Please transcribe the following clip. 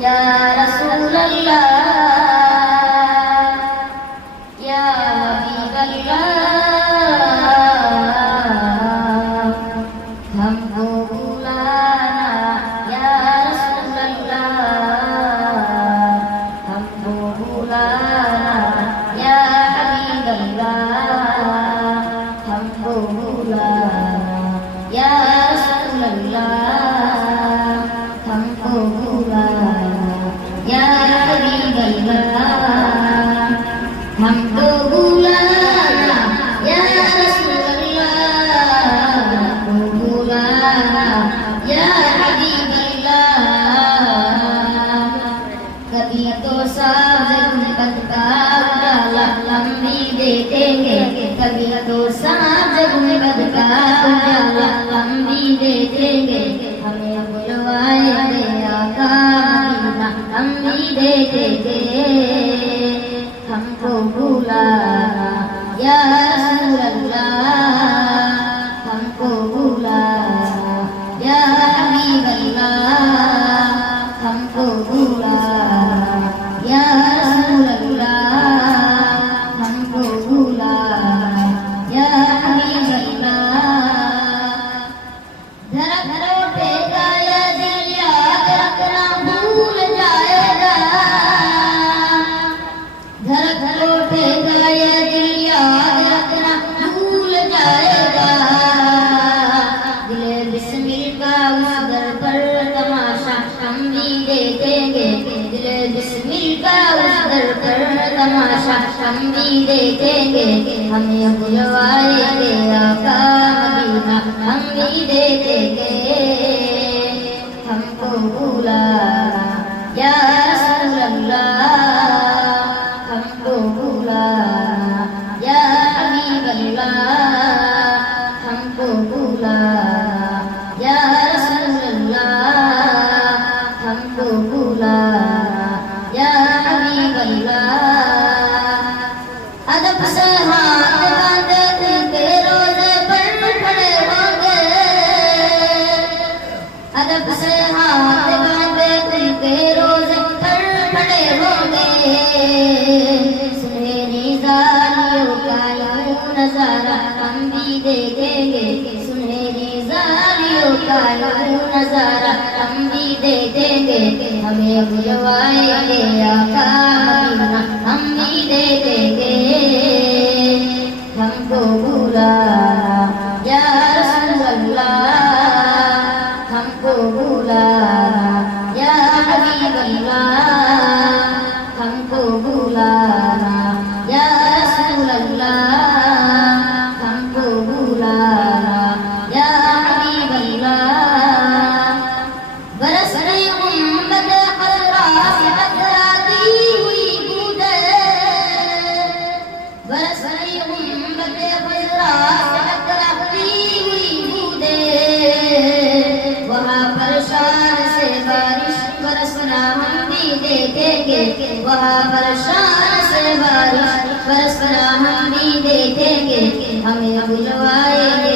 یا رسول اللہ یا حبیب اللہ ہم کو بلانا یا رسول اللہ ہم کو بلانا یا حبیب اللہ ہم کو بلانا یا رسول اللہ ہم کو بلانا یا حبیب اللہ ہم کو بلانا یا رسول اللہ ہم کو بلانا یا حبیب اللہ کبھی تو ساز گنبد کا اجالا ہم بھی دیکھیں گے کبھی تو ساز گنبد کا اجالا ہم بھی دیکھیں گے ہمیں بلوائے گے آقا مدینہ ہم بھی دیکھیں گے ہم کو بلانا یا رسول اللہ ہم کو بلانا یا حبیب اللہ ہم کو بلانا یا رسول اللہ ہم کو بلانا یا حبیب اللہ دھڑک روٹے کا یہ دل یاد رکھنا بھول جائے گا دھڑک روٹے کا یہ دل یاد رکھنا بھول جائے گا دل بسمل کا اس در پر تماشا ہم بھی دیکھیں گے دل بسمل کا اس در پر تماشا ہم بھی دیکھیں گے ہمیں بلوائے گے آقا مدینہ ہم بھی دیکھیں گے ہم کو بلانا یا رسول اللہ ہم کو بلانا یا حبیب اللہ ہم کو بلانا یا رسول اللہ ہم کو بلانا یا حبیب اللہ ادب سے ہاتھ باندھے ان کے روزے پر کھڑے ہوں گے ادب سے ہاتھ باندھے ان کے روزے پر کھڑے ہوں گے سنہری زالیوں کا یوں نظارہ ہم بھی دیکھیں گے سنہری زالیوں کا یوں نظارہ ہم بھی دیکھیں گے ہمیں بلوائے گے آقا مدینہ ہم بھی دیکھیں گے ہم کو بلانا یا رسول اللہ ہم کو بلانا یا حبیب اللہ ہم کو بلانا یا رسول اللہ ہم کو بلانا یا حبیب اللہ برس رہی غنبد خضرا سے ٹکراتی ہوئی بودے برس رہی غنبد خضرا سے ٹکراتی ہوئی بودے وہاں پر شان سے بارش برسنا ہم بھی دیکھیں گے وہاں پر شان سے بارش برسنا ہم بھی دیکھیں گے ہمیں بلوائے گے